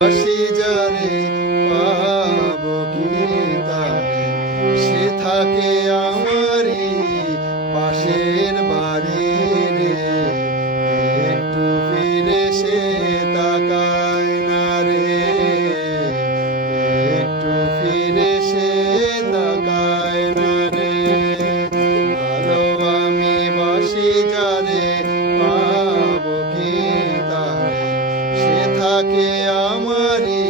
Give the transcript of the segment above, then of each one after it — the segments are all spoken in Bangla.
বাসি যারে পাবো কি তারে, সে থাকে আমারই পাশের বাড়ি রে। একটু ফিরে সে তাকায় না রে, একটু ফিরে সে তাকায় না রে। আলো আমি বাসি যারে পাবো কি তারে, সে থাকে আমারই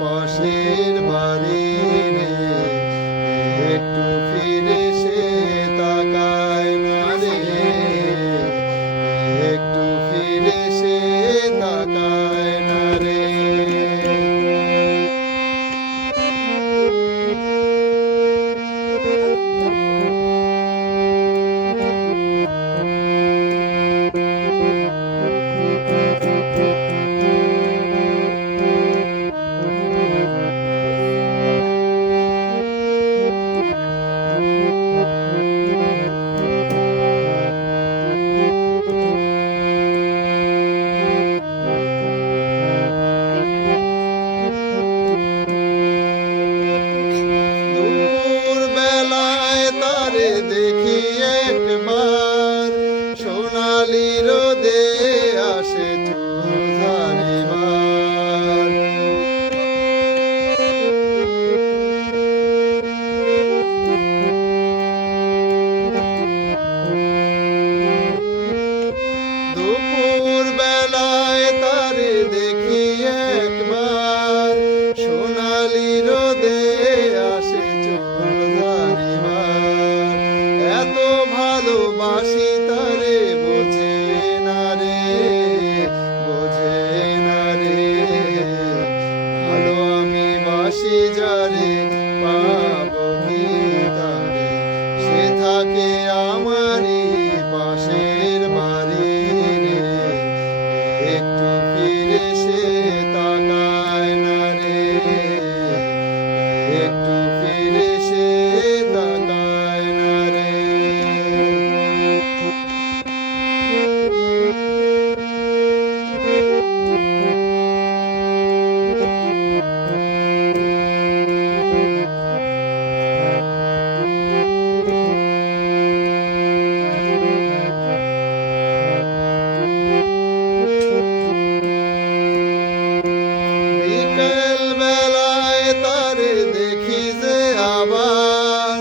পাশের বাড়ি রে। একটু ফিরে সে তাকায় না রে, একটু ফিরে সে তাকায় না রে। দেখি একবার সোনালি রোদে আসে চুল ঝাড়িবার। দুপুর বেলায় তারে দেখি একবার সোনালি রোদে আসে চুল ঝাড়িবার। এত ভালোবাসি তারে বোঝে না রে, বোঝে না রে। ভালো আমি বাসি যারে পাবো কি তারে, সে থাকে আমারই পাশের বাড়ি রে। একটু ফিরে সে তাকায় না রে, একটু ফিরে সে তাকায় না রে। বিকেল বেলায় তারে দেখি যে আবার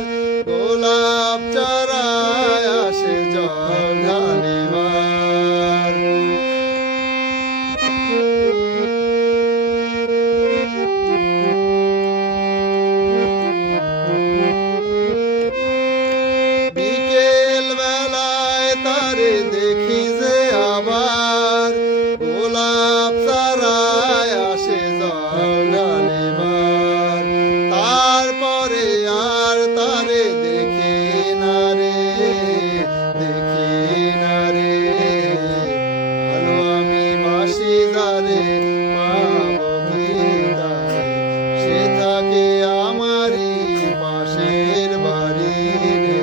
গোলাপ চারায় আসে জল ঢালিবার। বিকেল বেলায় তারে দেখি যে আবার গোলাপ চারায় আসে জল ঢালিবার। তারপরে আর তারে দেখি না রে, দেখি না রে। ভালো আমি বাসি যারে পাবো কি তারে, সে থাকে আমারই পাশের বাড়ি রে।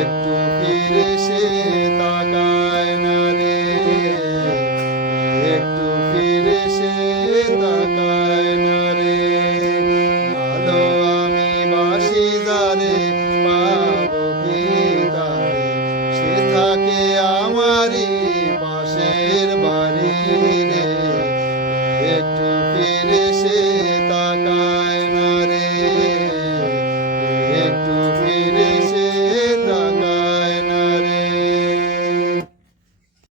একটু ফিরে সে তাকায় না রে, একটু ফিরে সে তাকায় না রে। ভালো আমি বাসি যারে পাবো কি তারে, সে থাকে আমারই পাশের বাড়ি রে। একটু ফিরে সে তাকায় না রে, একটু